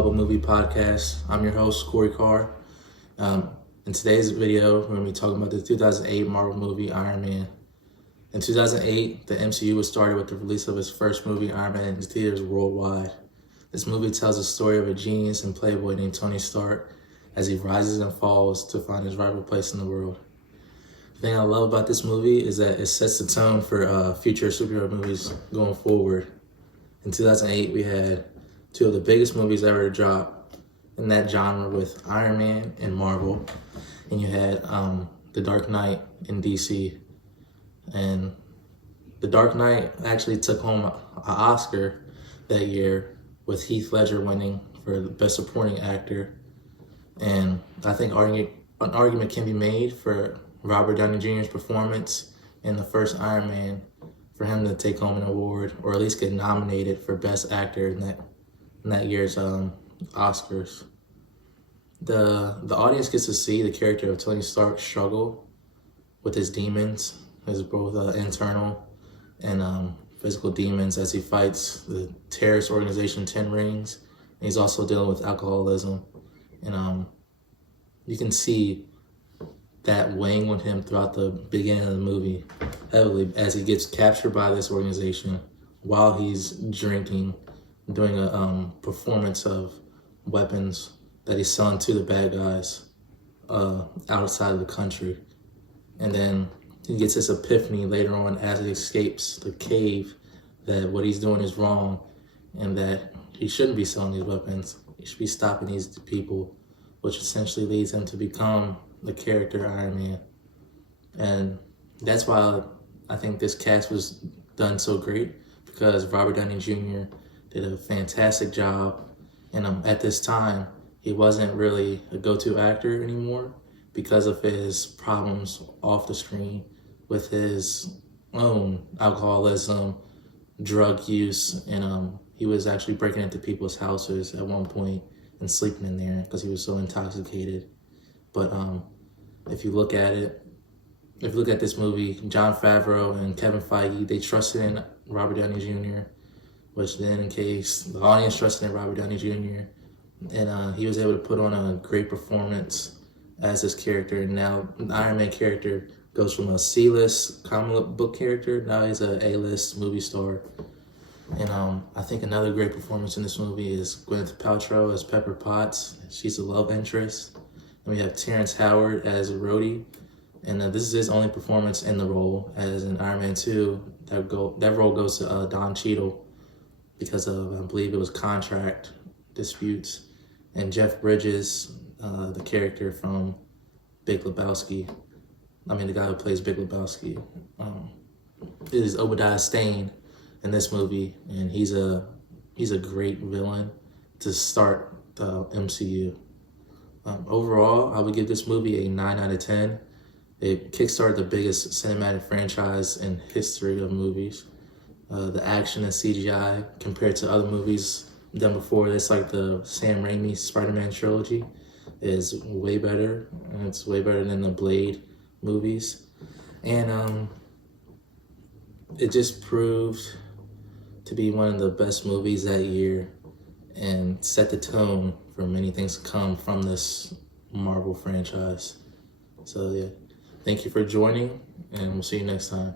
Bubble Movie Podcast. I'm your host, Corey Carr. In today's video, we're going to be talking about the 2008 Marvel movie, Iron Man. In 2008, the MCU was started with the release of its first movie, Iron Man, in theaters worldwide. This movie tells the story of a genius and playboy named Tony Stark as he rises and falls to find his rightful place in the world. The thing I love about this movie is that it sets the tone for future superhero movies going forward. In 2008, we had two of the biggest movies ever to drop in that genre with Iron Man and Marvel. And you had The Dark Knight in DC. And The Dark Knight actually took home an Oscar that year with Heath Ledger winning for the Best Supporting Actor. And I think an argument can be made for Robert Downey Jr.'s performance in the first Iron Man for him to take home an award, or at least get nominated for Best Actor in that year's Oscars. The audience gets to see the character of Tony Stark struggle with his demons, his both internal and physical demons, as he fights the terrorist organization Ten Rings. And he's also dealing with alcoholism, and you can see that weighing on him throughout the beginning of the movie heavily as he gets captured by this organization while he's drinking, doing a performance of weapons that he's selling to the bad guys outside of the country. And then he gets this epiphany later on as he escapes the cave that what he's doing is wrong and that he shouldn't be selling these weapons. He should be stopping these people, which essentially leads him to become the character Iron Man. And that's why I think this cast was done so great, because Robert Downey Jr. did a fantastic job. And at this time, he wasn't really a go-to actor anymore because of his problems off the screen with his own alcoholism, drug use, and he was actually breaking into people's houses at one point and sleeping in there because he was so intoxicated. But if you look at this movie, Jon Favreau and Kevin Feige, they trusted in Robert Downey Jr., which then in case the audience trusted in Robert Downey Jr., and he was able to put on a great performance as this character. And now the Iron Man character goes from a C-list comic book character, now he's an A-list movie star. And I think another great performance in this movie is Gwyneth Paltrow as Pepper Potts. She's a love interest. And we have Terrence Howard as Rhodey. And this is his only performance in the role, as in Iron Man 2. That role goes to Don Cheadle because of, I believe it was contract disputes. And Jeff Bridges, the character from Big Lebowski, the guy who plays Big Lebowski, is Obadiah Stane in this movie, and he's a great villain to start the MCU. Overall, I would give this movie a 9 out of 10. It kickstarted the biggest cinematic franchise in history of movies. The action and CGI compared to other movies done before this, like the Sam Raimi Spider-Man trilogy, is way better, and it's way better than the Blade movies. And it just proved to be one of the best movies that year and set the tone for many things to come from this Marvel franchise. So yeah, thank you for joining, and we'll see you next time.